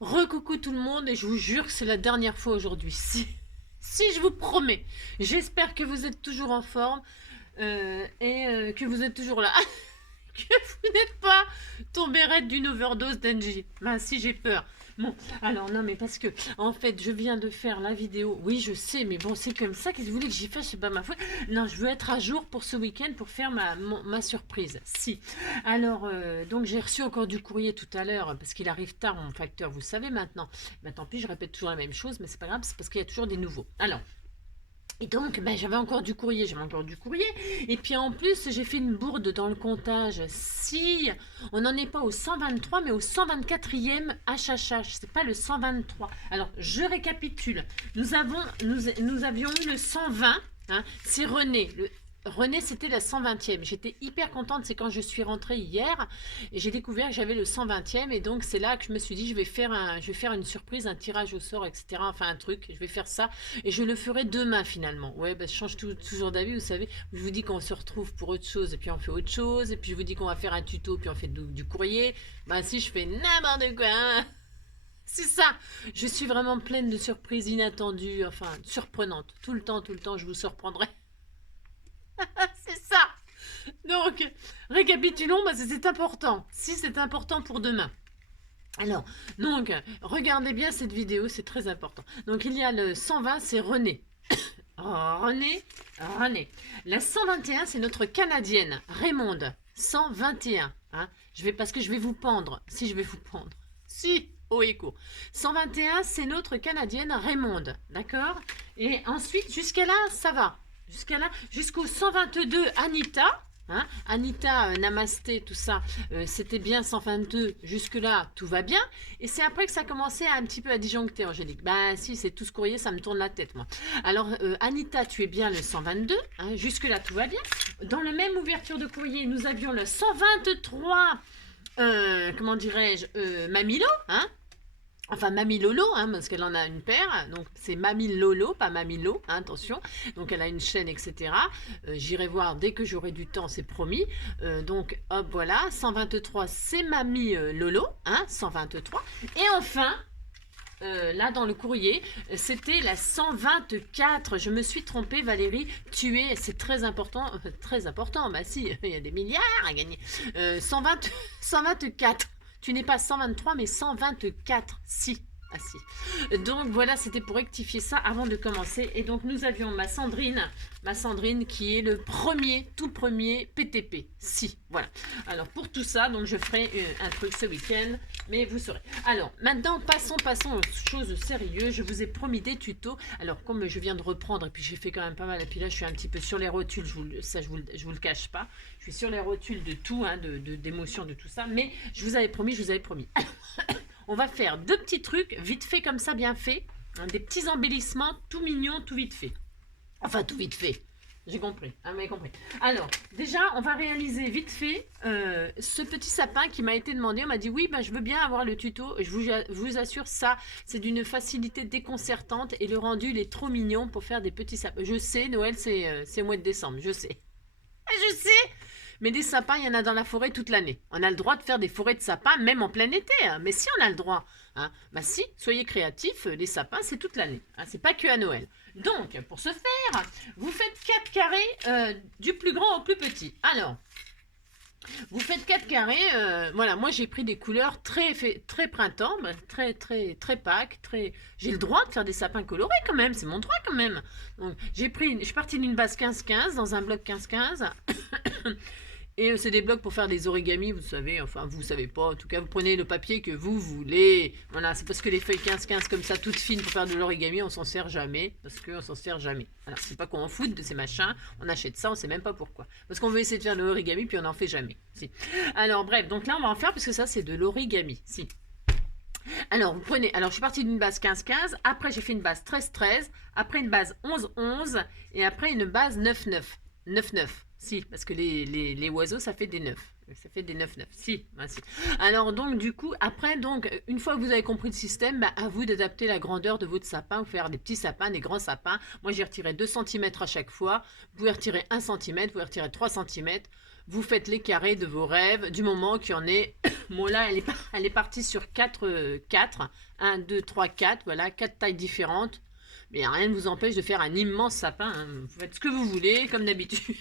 Recoucou tout le monde et je vous jure que c'est la dernière fois aujourd'hui. Si je vous promets, j'espère que vous êtes toujours en forme et que vous êtes toujours là. Que vous n'êtes pas tombé raide d'une overdose d'Engie. Ben si, j'ai peur. Bon, alors non, mais parce que, en fait, je viens de faire la vidéo. Oui, je sais, mais bon, c'est comme ça. Qu'est-ce que vous voulez que j'y fasse? C'est pas ma faute. Non, je veux être à jour pour ce week-end pour faire ma surprise. Si. Alors, donc, j'ai reçu encore du courrier tout à l'heure parce qu'il arrive tard, mon facteur, vous savez maintenant. Ben, tant pis, je répète toujours la même chose, mais c'est pas grave, c'est parce qu'il y a toujours des nouveaux. Alors, et donc, ben, j'avais encore du courrier, Et puis en plus, j'ai fait une bourde dans le comptage. Si, on n'en est pas au 123, mais au 124e HHH. C'est pas le 123. Alors, je récapitule. Nous avions eu le 120. Hein, c'est René. René, c'était la 120e. J'étais hyper contente. C'est quand je suis rentrée hier et j'ai découvert que j'avais le 120e. Et donc, c'est là que je me suis dit, je vais faire une surprise, un tirage au sort, etc. Enfin, un truc. Je vais faire ça. Et je le ferai demain, finalement. Ouais, bah, je change toujours d'avis, vous savez. Je vous dis qu'on se retrouve pour autre chose et puis on fait autre chose. Et puis, je vous dis qu'on va faire un tuto puis on fait du courrier. Bah, si, je fais n'importe quoi. Hein. C'est ça. Je suis vraiment pleine de surprises inattendues, enfin, surprenantes. Tout le temps, je vous surprendrai. C'est ça. Donc, récapitulons, parce que c'est important. Si c'est important pour demain. Alors, donc, regardez bien cette vidéo, c'est très important. Donc, il y a le 120, c'est René. René. La 121, c'est notre Canadienne, Raymonde. 121. Hein. Parce que je vais vous pendre. Si, je vais vous pendre. Si, au écho. 121, c'est notre Canadienne, Raymonde. D'accord? Et ensuite, jusqu'à là, ça va. Jusqu'au 122, Anita. Hein, Anita, Namasté, tout ça, c'était bien 122. Jusque-là, tout va bien. Et c'est après que ça commençait un petit peu à disjoncter, Angélique. Ben si, c'est tout ce courrier, ça me tourne la tête, moi. Alors, Anita, tu es bien le 122. Hein, jusque-là, tout va bien. Dans la même ouverture de courrier, nous avions le 123, comment dirais-je, Mamilo, hein. Enfin, Mamie Lolo, hein, parce qu'elle en a une paire. Donc, c'est Mamie Lolo, pas Mamie Lo, hein, attention. Donc, elle a une chaîne, etc. J'irai voir dès que j'aurai du temps, c'est promis. Donc, hop, voilà. 123, c'est Mamie Lolo, hein, 123. Et enfin, là, dans le courrier, c'était la 124. Je me suis trompée, Valérie. Tu es, c'est très important. Très important, bah si, il y a des milliards à gagner. 124. Tu n'es pas 123, mais 124. Si. Ah si. Donc voilà, c'était pour rectifier ça avant de commencer. Et donc nous avions ma Sandrine qui est le tout premier PTP. Si, voilà. Alors pour tout ça, donc je ferai un truc ce week-end, mais vous saurez. Alors maintenant, passons aux choses sérieuses. Je vous ai promis des tutos. Alors comme je viens de reprendre, et puis j'ai fait quand même pas mal, et puis là je suis un petit peu sur les rotules, je vous le cache pas. Je suis sur les rotules de tout, hein, d'émotions, de tout ça, mais je vous avais promis. On va faire deux petits trucs, vite fait comme ça, bien fait. Hein, des petits embellissements, tout mignons, tout vite fait. Enfin, tout vite fait. J'ai compris. Ah, vous m'avez compris. Alors, déjà, on va réaliser vite fait ce petit sapin qui m'a été demandé. On m'a dit, oui, ben, je veux bien avoir le tuto. Je vous assure, ça, c'est d'une facilité déconcertante. Et le rendu, il est trop mignon pour faire des petits sapins. Je sais, Noël, c'est au mois de décembre. Je sais. Je sais. Mais des sapins, il y en a dans la forêt toute l'année. On a le droit de faire des forêts de sapins, même en plein été. Hein. Mais si on a le droit, hein. Bah si, soyez créatifs, les sapins, c'est toute l'année. Hein. C'est pas que à Noël. Donc, pour ce faire, vous faites 4 carrés du plus grand au plus petit. Alors, vous faites 4 carrés. Voilà, moi j'ai pris des couleurs très printemps, très Pâques, J'ai le droit de faire des sapins colorés quand même, c'est mon droit quand même. Donc, je suis partie d'une base 15-15 dans un bloc 15-15. Et c'est des blocs pour faire des origamis, vous savez, enfin vous savez pas, en tout cas vous prenez le papier que vous voulez. Voilà, c'est parce que les feuilles 15-15 comme ça, toutes fines pour faire de l'origami, on s'en sert jamais, parce qu'on s'en sert jamais. Alors c'est pas qu'on en fout de ces machins, on achète ça, on sait même pas pourquoi. Parce qu'on veut essayer de faire de l'origami, puis on n'en fait jamais. Si. Alors bref, donc là on va en faire, puisque ça c'est de l'origami, si. Alors, vous prenez, alors je suis partie d'une base 15-15, après j'ai fait une base 13-13, après une base 11-11, et après une base 9-9. 9-9. Si, parce que les oiseaux, ça fait des 9. Ça fait des 9-9. Si, ben si. Alors, donc, du coup, après, donc, une fois que vous avez compris le système, bah, à vous d'adapter la grandeur de votre sapin, ou faire des petits sapins, des grands sapins. Moi, j'ai retiré 2 cm à chaque fois. Vous pouvez retirer 1 cm, vous pouvez retirer 3 cm. vous faites les carrés de vos rêves du moment qu'il y en ait. Moi là, elle est partie sur 4. 1, 2, 3, 4. Voilà, 4 tailles différentes. Mais rien ne vous empêche de faire un immense sapin. Hein. Vous faites ce que vous voulez, comme d'habitude.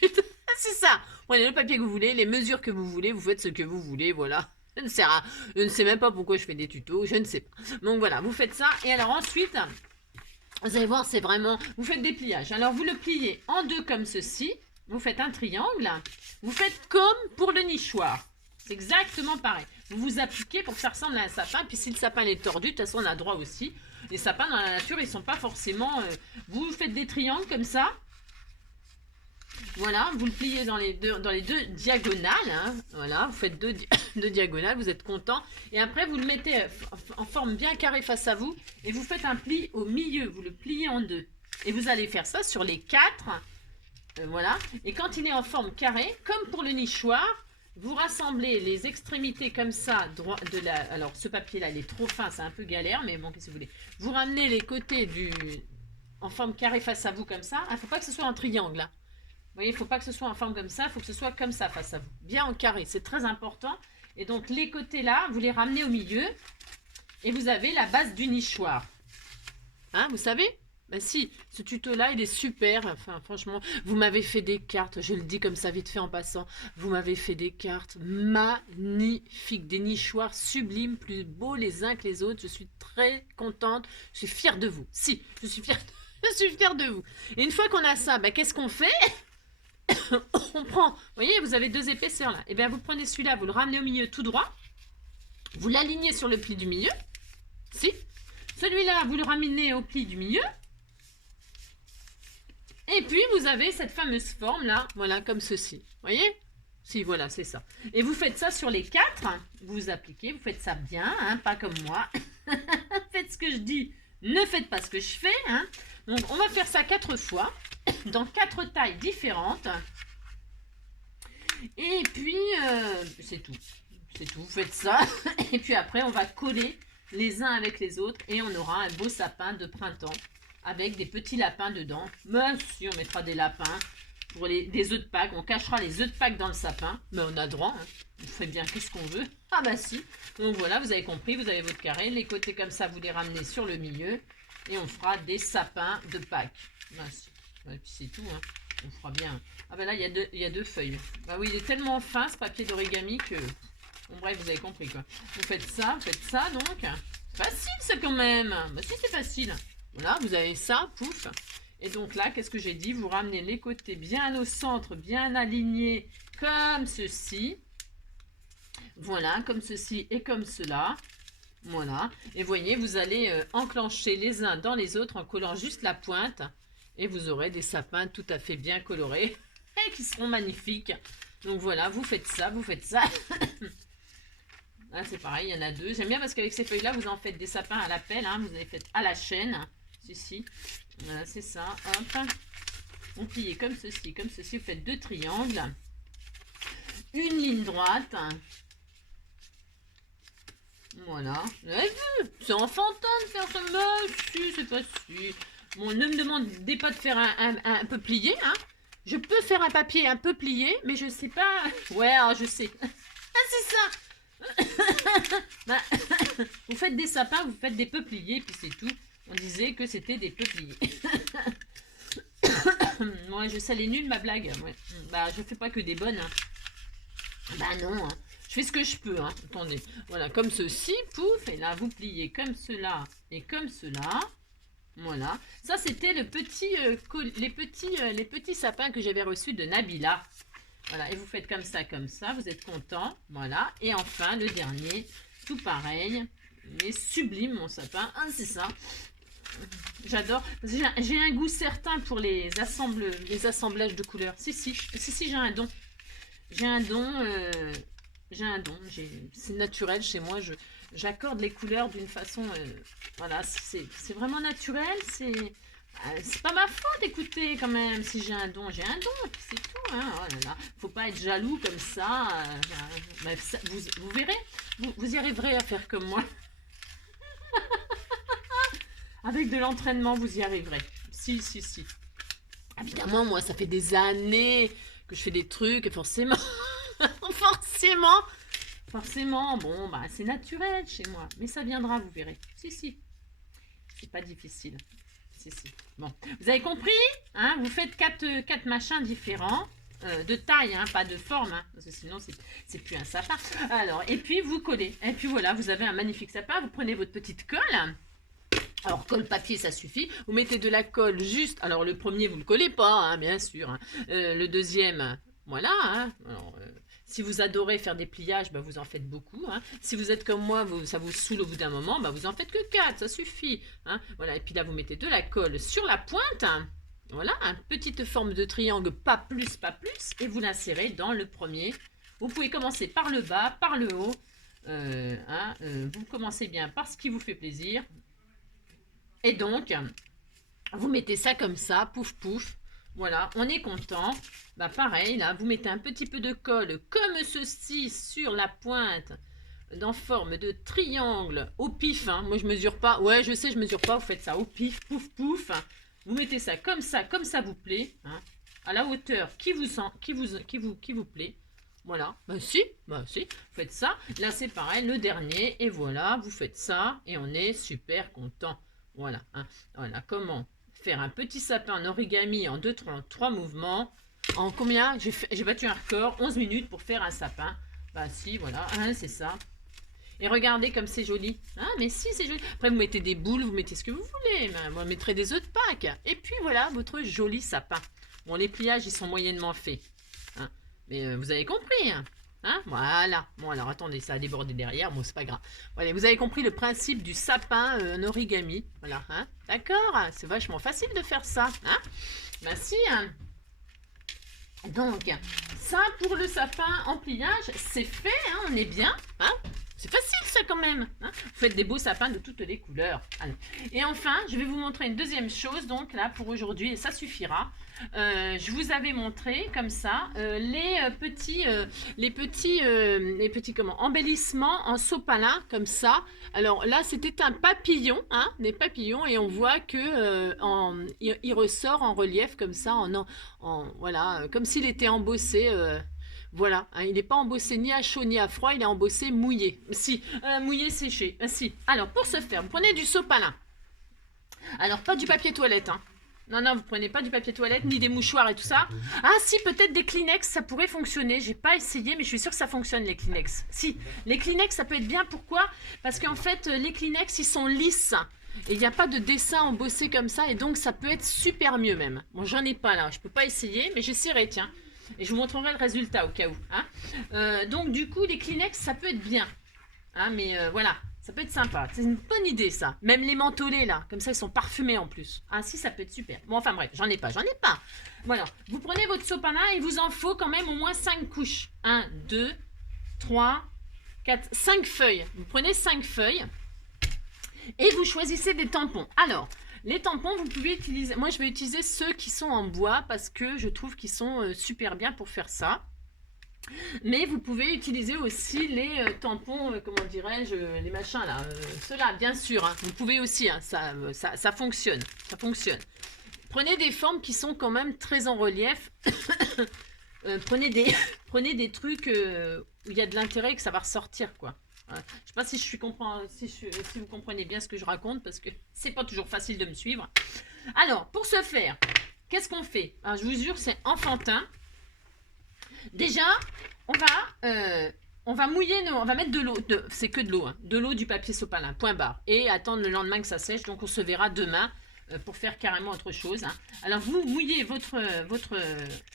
C'est ça. Prenez le papier que vous voulez, les mesures que vous voulez, vous faites ce que vous voulez, voilà. Je ne sais même pas pourquoi je fais des tutos, je ne sais pas. Donc voilà, vous faites ça. Et alors ensuite, vous allez voir, c'est vraiment... Vous faites des pliages. Alors vous le pliez en deux comme ceci. Vous faites un triangle. Vous faites comme pour le nichoir. C'est exactement pareil. Vous vous appliquez pour que ça ressemble à un sapin. Puis si le sapin est tordu, de toute façon on a droit aussi. Les sapins dans la nature, ils ne sont pas forcément... Vous faites des triangles comme ça. Voilà, vous le pliez dans les deux diagonales. Hein. Voilà, vous faites deux diagonales, vous êtes content. Et après, vous le mettez en forme bien carrée face à vous. Et vous faites un pli au milieu. Vous le pliez en deux. Et vous allez faire ça sur les 4. Voilà. Et quand il est en forme carrée, comme pour le nichoir, vous rassemblez les extrémités comme ça. Alors, ce papier-là, il est trop fin, c'est un peu galère. Mais bon, qu'est-ce que vous voulez? Vous ramenez les côtés en forme carrée face à vous comme ça. Il ne faut pas que ce soit un triangle. Hein. Vous voyez, il ne faut pas que ce soit en forme comme ça, il faut que ce soit comme ça face à vous. Bien en carré, c'est très important. Et donc, les côtés là, vous les ramenez au milieu. Et vous avez la base du nichoir. Hein, vous savez? Ben si, ce tuto-là, il est super. Enfin, franchement, vous m'avez fait des cartes. Je le dis comme ça, vite fait en passant. Vous m'avez fait des cartes magnifiques. Des nichoirs sublimes, plus beaux les uns que les autres. Je suis très contente. Je suis fière de vous. Si, je suis fière de vous. Et une fois qu'on a ça, ben, qu'est-ce qu'on fait? On prend, vous voyez, vous avez 2 épaisseurs là. Et bien, vous prenez celui-là, vous le ramenez au milieu tout droit. Vous l'alignez sur le pli du milieu. Si. Celui-là, vous le ramenez au pli du milieu. Et puis, vous avez cette fameuse forme là, voilà, comme ceci. Vous voyez? Si, voilà, c'est ça. Et vous faites ça sur les 4. Vous appliquez, vous faites ça bien, hein, pas comme moi. Faites ce que je dis, ne faites pas ce que je fais. Hein. Donc, on va faire ça 4 fois. Dans 4 tailles différentes. Et puis, c'est tout. C'est tout, vous faites ça. Et puis après, on va coller les uns avec les autres. Et on aura un beau sapin de printemps. Avec des petits lapins dedans. Bien sûr, on mettra des lapins. Pour des œufs de Pâques. On cachera les œufs de Pâques dans le sapin. Mais on a droit. Hein. On fait bien qu'est-ce qu'on veut. Ah bah si. Donc voilà, vous avez compris. Vous avez votre carré. Les côtés comme ça, vous les ramenez sur le milieu. Et on fera des sapins de Pâques. Ben, si. Et puis c'est tout, hein. On fera bien. Ah ben là, il y a 2 feuilles. Bah oui, il est tellement fin ce papier d'origami que... Bon, bref, vous avez compris quoi. Vous faites ça donc. Facile ça quand même. Bah si, c'est facile. Voilà, vous avez ça, pouf. Et donc là, qu'est-ce que j'ai dit? Vous ramenez les côtés bien au centre, bien alignés, comme ceci. Voilà, comme ceci et comme cela. Voilà. Et voyez, vous allez enclencher les uns dans les autres en collant juste la pointe. Et vous aurez des sapins tout à fait bien colorés et qui seront magnifiques. Donc voilà, vous faites ça, vous faites ça. Là, c'est pareil, il y en a 2. J'aime bien parce qu'avec ces feuilles-là, vous en faites des sapins à la pelle. Hein, vous avez fait à la chaîne. Ceci. Voilà, c'est ça. Hop. On plie comme ceci, comme ceci. Vous faites 2 triangles. Une ligne droite. Voilà. Vous avez vu? C'est enfantin de faire ça. Mais si, c'est facile. Bon, ne me demandez pas de faire un peu plié. Hein. Je peux faire un papier un peu plié, mais je sais pas. Ouais, alors je sais. Ah, c'est ça. Bah, vous faites des sapins, vous faites des peupliers, puis c'est tout. On disait que c'était des peupliers. Moi, je sais, elle est nulle, ma blague. Ouais. Bah, je fais pas que des bonnes. Hein. Bah non, hein. Je fais ce que je peux. Hein. Attendez. Voilà, comme ceci, pouf. Et là, vous pliez comme cela et comme cela. Voilà, ça c'était les petits sapins que j'avais reçus de Nabila. Voilà, et vous faites comme ça, vous êtes content. Voilà, et enfin le dernier, tout pareil, mais sublime mon sapin. Ah, c'est ça. J'adore. J'ai un goût certain pour les assemblages de couleurs. Si, j'ai un don. J'ai un don. C'est naturel chez moi. J'accorde les couleurs d'une façon... voilà, c'est vraiment naturel. C'est pas ma faute, écoutez, quand même. Si j'ai un don, j'ai un don. C'est tout. Hein. Oh là là. Faut pas être jaloux comme ça. Vous verrez. Vous y arriverez à faire comme moi. Avec de l'entraînement, vous y arriverez. Si. Évidemment, moi, ça fait des années que je fais des trucs. Et forcément... forcément, bon, bah, c'est naturel chez moi. Mais ça viendra, vous verrez. Si. C'est pas difficile. Si. Bon, vous avez compris, hein? Vous faites quatre machins différents. De taille, hein, pas de forme, hein, parce que sinon c'est plus un sapin. Alors, et puis vous collez. Et puis voilà, vous avez un magnifique sapin. Vous prenez votre petite colle. Alors, colle papier, ça suffit. Vous mettez de la colle juste. Alors, le premier, vous ne le collez pas, hein, bien sûr. Hein. Le deuxième, voilà. Hein. Alors, si vous adorez faire des pliages, bah, vous en faites beaucoup. Hein. Si vous êtes comme moi, ça vous saoule au bout d'un moment, bah, vous en faites que 4, ça suffit. Hein. Voilà. Et puis là, vous mettez de la colle sur la pointe. Hein. Voilà, une petite forme de triangle, pas plus, et vous l'insérez dans le premier. Vous pouvez commencer par le bas, par le haut. Vous commencez bien par ce qui vous fait plaisir. Et donc, vous mettez ça comme ça, pouf, pouf. Voilà, on est content. Bah pareil, là, vous mettez un petit peu de colle comme ceci sur la pointe, en forme de triangle, au pif. Hein. Moi, je mesure pas. Ouais, je sais, je mesure pas. Vous faites ça au pif, pouf, pouf. Vous mettez ça comme ça vous plaît, hein, à la hauteur qui vous plaît. Voilà, bah si, vous faites ça. Là c'est pareil, le dernier, et voilà, vous faites ça, et on est super content. Voilà, hein, voilà, comment faire un petit sapin en origami en 3 mouvements. En combien? J'ai battu un record, 11 minutes pour faire un sapin. Bah si, voilà, hein, c'est ça. Et regardez comme c'est joli. Ah, mais si, c'est joli. Après, vous mettez des boules, vous mettez ce que vous voulez. Moi, je mettrai des œufs de Pâques. Et puis, voilà, votre joli sapin. Bon, les pliages, ils sont moyennement faits. Hein. Mais vous avez compris. Hein, voilà. Bon, alors, attendez, ça a débordé derrière. Bon, c'est pas grave. Voilà, vous avez compris le principe du sapin en origami. Voilà. Hein. D'accord. C'est vachement facile de faire ça. Hein. Ben si. Hein. Donc, ça, pour le sapin en pliage, c'est fait. Hein, on est bien. Hein. C'est facile ça quand même. Hein, vous faites des beaux sapins de toutes les couleurs. Alors. Et enfin, je vais vous montrer une deuxième chose. Donc là, pour aujourd'hui, et ça suffira. Je vous avais montré comme ça les petits embellissements en sopalin comme ça. Alors là, c'était un papillon, hein, des papillons, et on voit que il ressort en relief comme ça, voilà, comme s'il était embossé. Voilà, hein, il n'est pas embossé ni à chaud ni à froid, il est embossé mouillé. Si, mouillé séché. Si. Alors, pour ce faire, vous prenez du sopalin. Alors, pas du papier toilette. Hein. Non, vous prenez pas du papier toilette, ni des mouchoirs et tout ça. Ah, si, peut-être des Kleenex, ça pourrait fonctionner. J'ai pas essayé, mais je suis sûre que ça fonctionne, les Kleenex. Si, les Kleenex, ça peut être bien. Pourquoi? Parce qu'en fait, les Kleenex, ils sont lisses. Et il n'y a pas de dessin embossé comme ça, et donc ça peut être super mieux même. Bon, j'en ai pas là, je peux pas essayer, mais j'essaierai, tiens. Et je vous montrerai le résultat au cas où. Hein. Donc du coup, les Kleenex, ça peut être bien. Hein, mais voilà, ça peut être sympa. C'est une bonne idée ça. Même les mentholés là, comme ça ils sont parfumés en plus. Ah si, ça peut être super. Bon, enfin bref, j'en ai pas. Voilà, vous prenez votre sopalin, il vous en faut quand même au moins 5 couches. 1, 2, 3, 4, 5 feuilles. Vous prenez 5 feuilles et vous choisissez des tampons. Alors, les tampons, vous pouvez utiliser... Moi, je vais utiliser ceux qui sont en bois parce que je trouve qu'ils sont super bien pour faire ça. Mais vous pouvez utiliser aussi les tampons, comment dirais-je, les machins là. Ceux-là, bien sûr. Hein. Vous pouvez aussi, hein, ça fonctionne. Ça fonctionne. Prenez des formes qui sont quand même très en relief. Prenez des trucs où il y a de l'intérêt et que ça va ressortir, quoi. Je ne sais pas si vous comprenez bien ce que je raconte parce que c'est pas toujours facile de me suivre. Alors, pour ce faire, qu'est-ce qu'on fait? Alors, je vous jure, c'est enfantin. Déjà, on va mouiller, on va mettre de l'eau, c'est que de l'eau, hein, de l'eau, du papier sopalin, point barre, et attendre le lendemain que ça sèche. Donc, on se verra demain pour faire carrément autre chose. Hein. Alors, vous mouillez votre.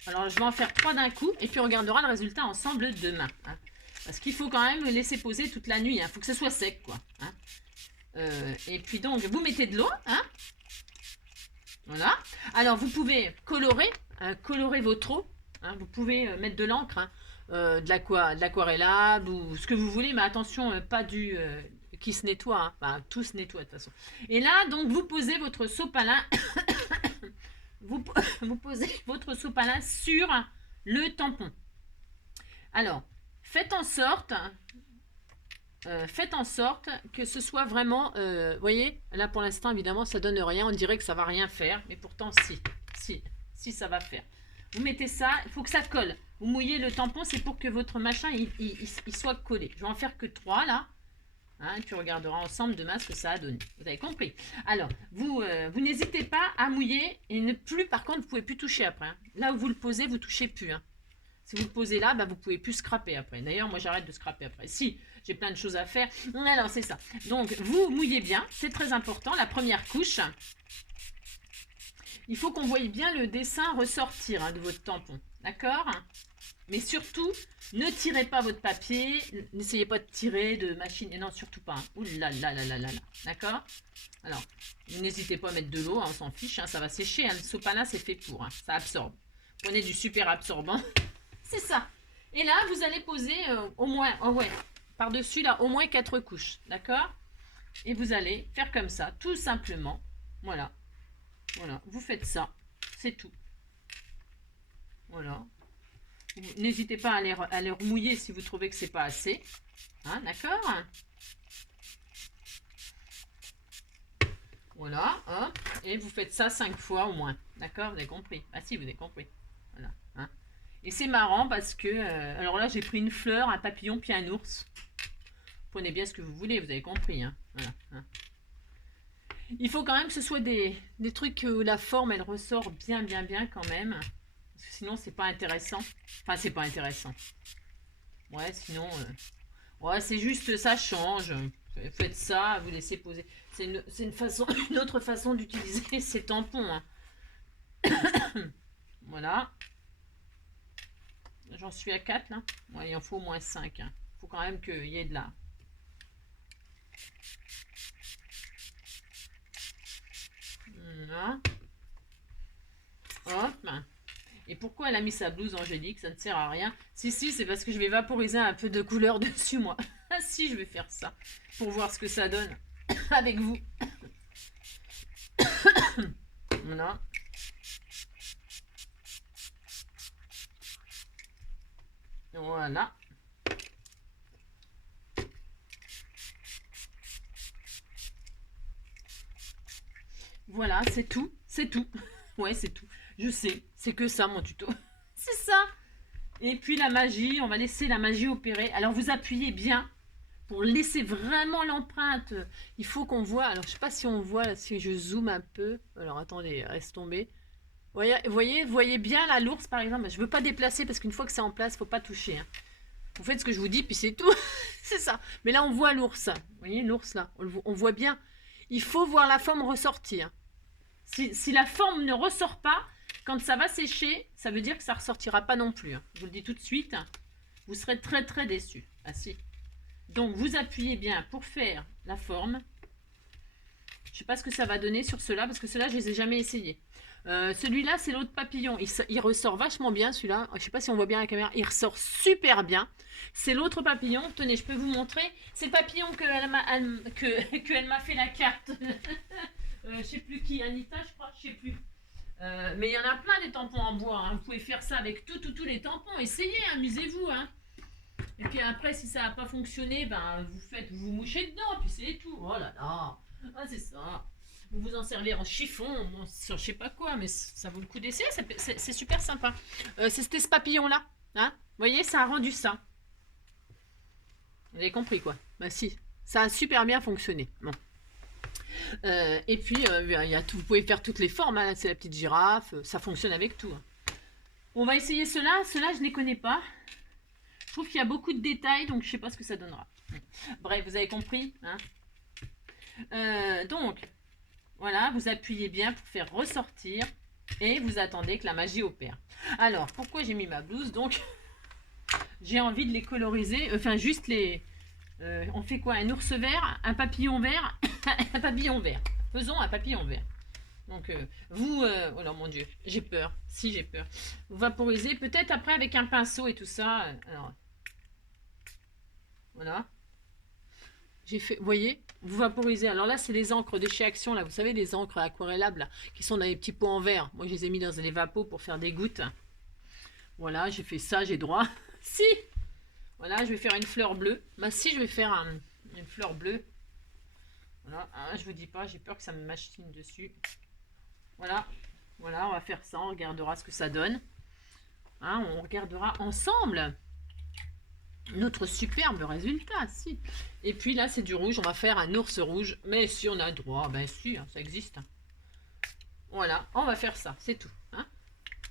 Alors, je vais en faire 3 d'un coup et puis on regardera le résultat ensemble demain. Hein. Parce qu'il faut quand même le laisser poser toute la nuit. Il faut que ce soit sec, quoi. Hein. Et puis donc, vous mettez de l'eau. Hein. Voilà. Alors, vous pouvez colorer votre eau. Hein. Vous pouvez mettre de l'encre, hein, de l'aquarellable ou ce que vous voulez. Mais attention, pas du qui se nettoie. Hein. Enfin, tout se nettoie de toute façon. Et là, donc, vous posez votre sopalin. vous posez votre sopalin sur le tampon. Alors, faites en sorte que ce soit vraiment, vous voyez, là pour l'instant évidemment ça donne rien, on dirait que ça va rien faire, mais pourtant si ça va faire. Vous mettez ça, il faut que ça colle. Vous mouillez le tampon, c'est pour que votre machin, il soit collé. Je vais en faire que 3 là. Hein, et puis on regardera ensemble demain ce que ça a donné. Vous avez compris. Alors, vous n'hésitez pas à mouiller et ne plus, par contre, vous ne pouvez plus toucher après. Hein. Là où vous le posez, vous ne touchez plus. Hein. Si vous le posez là, bah, vous ne pouvez plus scraper après. D'ailleurs, moi, j'arrête de scraper après. Si, j'ai plein de choses à faire. Alors, c'est ça. Donc, vous mouillez bien. C'est très important. La première couche, il faut qu'on voie bien le dessin ressortir hein, de votre tampon. D'accord ? Mais surtout, ne tirez pas votre papier. N'essayez pas de tirer de machine. Et non, surtout pas. Hein. Ouh là là là là là là. D'accord ? Alors, n'hésitez pas à mettre de l'eau. Hein, on s'en fiche. Hein, ça va sécher. Hein. Le sopalin, c'est fait pour. Hein, ça absorbe. Prenez du super absorbant. C'est ça. Et là, vous allez poser au moins, oh ouais, par-dessus, là, au moins 4 couches. D'accord ? Et vous allez faire comme ça, tout simplement. Voilà. Voilà. Vous faites ça. C'est tout. Voilà. N'hésitez pas à les remouiller si vous trouvez que c'est pas assez. Hein, d'accord ? Voilà. Hop. Et vous faites ça 5 fois au moins. D'accord ? Vous avez compris ? Ah si, vous avez compris. Voilà. Hein. Et c'est marrant parce que... alors là, j'ai pris une fleur, un papillon, puis un ours. Prenez bien ce que vous voulez, vous avez compris. Hein. Voilà. Hein. Il faut quand même que ce soit des trucs où la forme, elle ressort bien quand même. Parce que sinon, c'est pas intéressant. Enfin, c'est pas intéressant. Ouais, sinon... ouais, c'est juste, ça change. Faites ça, vous laissez poser. C'est une autre façon d'utiliser ces tampons. Hein. Voilà. J'en suis à 4 là. Ouais, il en faut au moins 5. Hein. Il faut quand même qu'il y ait de la... Voilà. Hop. Et pourquoi elle a mis sa blouse Angélique? Ça ne sert à rien. Si, c'est parce que je vais vaporiser un peu de couleur dessus, moi. Ah si, je vais faire ça. Pour voir ce que ça donne avec vous. Voilà. Voilà. Voilà, c'est tout. C'est tout. Ouais, c'est tout. Je sais. C'est que ça, mon tuto. C'est ça. Et puis la magie, on va laisser la magie opérer. Alors, vous appuyez bien pour laisser vraiment l'empreinte. Il faut qu'on voit. Alors, je sais pas si on voit, si je zoome un peu. Alors, attendez, reste tomber. Voyez bien là, l'ours, par exemple. Je veux pas déplacer parce qu'une fois que c'est en place, faut pas toucher. Hein. Vous faites ce que je vous dis, puis c'est tout. C'est ça. Mais là, on voit l'ours. Vous voyez, l'ours, là. On voit bien. Il faut voir la forme ressortir. Si la forme ne ressort pas, quand ça va sécher, ça veut dire que ça ne ressortira pas non plus. Hein. Je vous le dis tout de suite. Vous serez très déçus. Ah si. Donc, vous appuyez bien pour faire la forme. Je ne sais pas ce que ça va donner sur ceux-là, parce que ceux-là, je ne les ai jamais essayés. Celui-là, c'est l'autre papillon. Il ressort vachement bien, celui-là. Je ne sais pas si on voit bien la caméra. Il ressort super bien. C'est l'autre papillon. Tenez, je peux vous montrer. C'est le papillon qu'elle m'a fait la carte. Je sais plus qui. Anita, je crois. Je sais plus. Mais il y en a plein des tampons en bois. Hein. Vous pouvez faire ça avec tous les tampons. Essayez, amusez-vous. Hein. Et puis après, si ça n'a pas fonctionné, ben, vous mouchez dedans. Puis c'est tout. Oh là là. Ah, c'est ça. Vous vous en servez en chiffon, je sais pas quoi, mais ça vaut le coup d'essayer, c'est super sympa. C'était ce papillon-là, hein. Vous voyez, ça a rendu ça. Vous avez compris quoi? Bah si, ça a super bien fonctionné. Bon. Et puis, vous pouvez faire toutes les formes, hein. C'est la petite girafe, ça fonctionne avec tout. Hein. On va essayer ceux-là, je ne les connais pas. Je trouve qu'il y a beaucoup de détails, donc je ne sais pas ce que ça donnera. Bref, vous avez compris, hein. Donc, voilà, vous appuyez bien pour faire ressortir et vous attendez que la magie opère. Alors, pourquoi j'ai mis ma blouse? Donc, j'ai envie de les coloriser, enfin, juste les... on fait quoi? Un ours vert, un papillon vert, un papillon vert. Faisons un papillon vert. Donc, oh là, mon Dieu, j'ai peur. Si, j'ai peur. Vous vaporisez, peut-être après avec un pinceau et tout ça. Alors, voilà. J'ai fait, vous voyez, vous vaporisez. Alors là, c'est les encres de chez Action, là. Vous savez, les encres aquarellables, là, qui sont dans les petits pots en verre. Moi, je les ai mis dans les vapos pour faire des gouttes. Voilà, j'ai fait ça, j'ai droit. Si. Voilà, je vais faire une fleur bleue. Bah si, je vais faire une fleur bleue. Voilà, ah, je vous dis pas, j'ai peur que ça me machine dessus. Voilà, on va faire ça, on regardera ce que ça donne. hein, on regardera ensemble notre superbe résultat, si. Et puis là, c'est du rouge, on va faire un ours rouge. Mais si on a droit, ben si, hein, ça existe. Voilà, on va faire ça, c'est tout. Hein.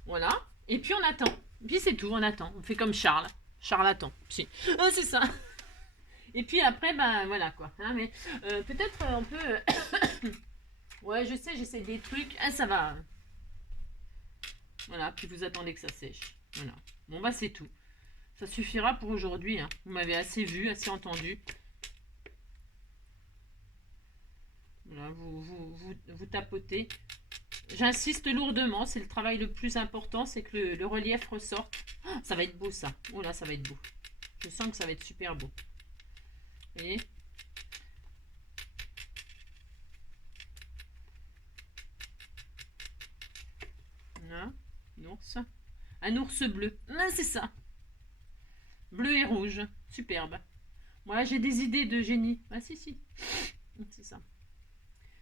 Voilà, et puis on attend. Puis c'est tout, on attend. On fait comme Charles. Charlatan, si. Ah, c'est ça. Et puis après, ben voilà quoi. Hein, mais peut-être on peut... ouais, je sais, j'essaie des trucs. Ah, ça va. Voilà, puis vous attendez que ça sèche. Voilà. Bon, bah c'est tout. Ça suffira pour aujourd'hui. Hein. Vous m'avez assez vu, assez entendu. Voilà, vous tapotez. J'insiste lourdement, c'est le travail le plus important, c'est que le relief ressorte. Oh, ça va être beau ça. Oh là, ça va être beau. Je sens que ça va être super beau. Vous voyez ? Voilà, un ours. Un ours bleu. Ah, c'est ça. Bleu et rouge. Superbe. Moi, j'ai des idées de génie. Ah, si, si. C'est ça.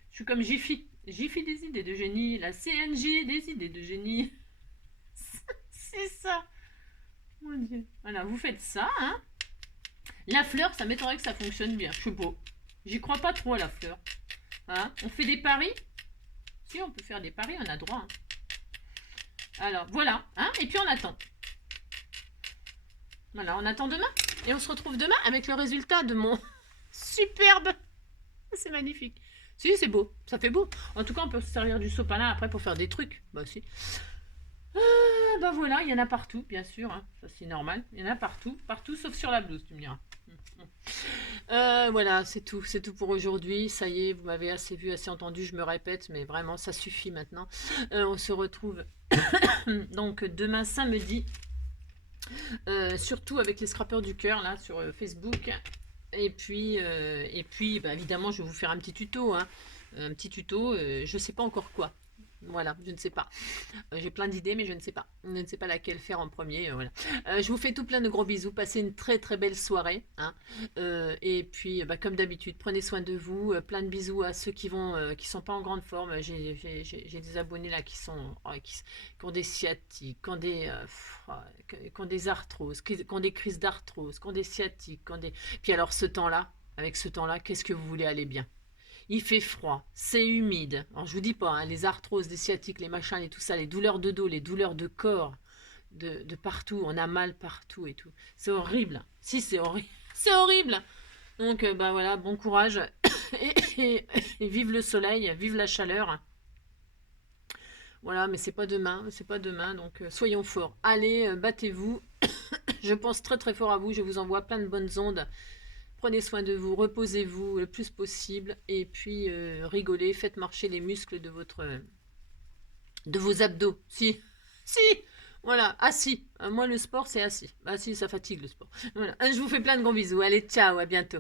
Je suis comme Jiffy. Jiffy des idées de génie. La CNJ des idées de génie. C'est ça. Mon Dieu. Voilà, vous faites ça, hein. La fleur, ça m'étonnerait que ça fonctionne bien. Je sais pas. J'y crois pas trop à la fleur. Hein, on fait des paris. Si, on peut faire des paris, on a droit. Hein. Alors, voilà. Hein, et puis on attend. Voilà, on attend demain. Et on se retrouve demain avec le résultat de mon superbe. C'est magnifique. Si, c'est beau. Ça fait beau. En tout cas, on peut se servir du sopalin après pour faire des trucs. Bah, si. Bah voilà, il y en a partout, bien sûr. Hein. Ça, c'est normal. Il y en a partout. Partout, sauf sur la blouse, tu me diras. Voilà, c'est tout. C'est tout pour aujourd'hui. Ça y est, vous m'avez assez vu, assez entendu. Je me répète, mais vraiment, ça suffit maintenant. On se retrouve donc demain samedi. Surtout avec les scrappeurs du cœur là sur Facebook. Et puis bah, évidemment, je vais vous faire un petit tuto. Hein. Un petit tuto, je sais pas encore quoi. Voilà, je ne sais pas. J'ai plein d'idées, mais je ne sais pas. Je ne sais pas laquelle faire en premier. Voilà. Je vous fais tout plein de gros bisous. Passez une très très belle soirée. Hein. Et puis, bah, comme d'habitude, prenez soin de vous. Plein de bisous à ceux qui sont pas en grande forme. J'ai des abonnés là qui ont des sciatiques, qui ont des arthroses, qui ont des crises d'arthrose, qui ont des sciatiques, Puis alors ce temps-là, avec ce temps-là, qu'est-ce que vous voulez aller bien? Il fait froid, c'est humide. Alors, je vous dis pas, hein, les arthroses, les sciatiques, les machins, et tout ça, les douleurs de dos, les douleurs de corps, de partout, on a mal partout et tout. C'est horrible. Si, c'est horrible. C'est horrible. Donc, bah voilà, bon courage. Et vive le soleil, vive la chaleur. Voilà, mais c'est pas demain, donc soyons forts. Allez, battez-vous. Je pense très très fort à vous, je vous envoie plein de bonnes ondes. Prenez soin de vous, reposez-vous le plus possible et puis rigolez, faites marcher les muscles de vos abdos. Si, voilà, assis. Moi le sport c'est assis. Assis, ça fatigue le sport. Voilà, je vous fais plein de gros bisous. Allez, ciao, à bientôt.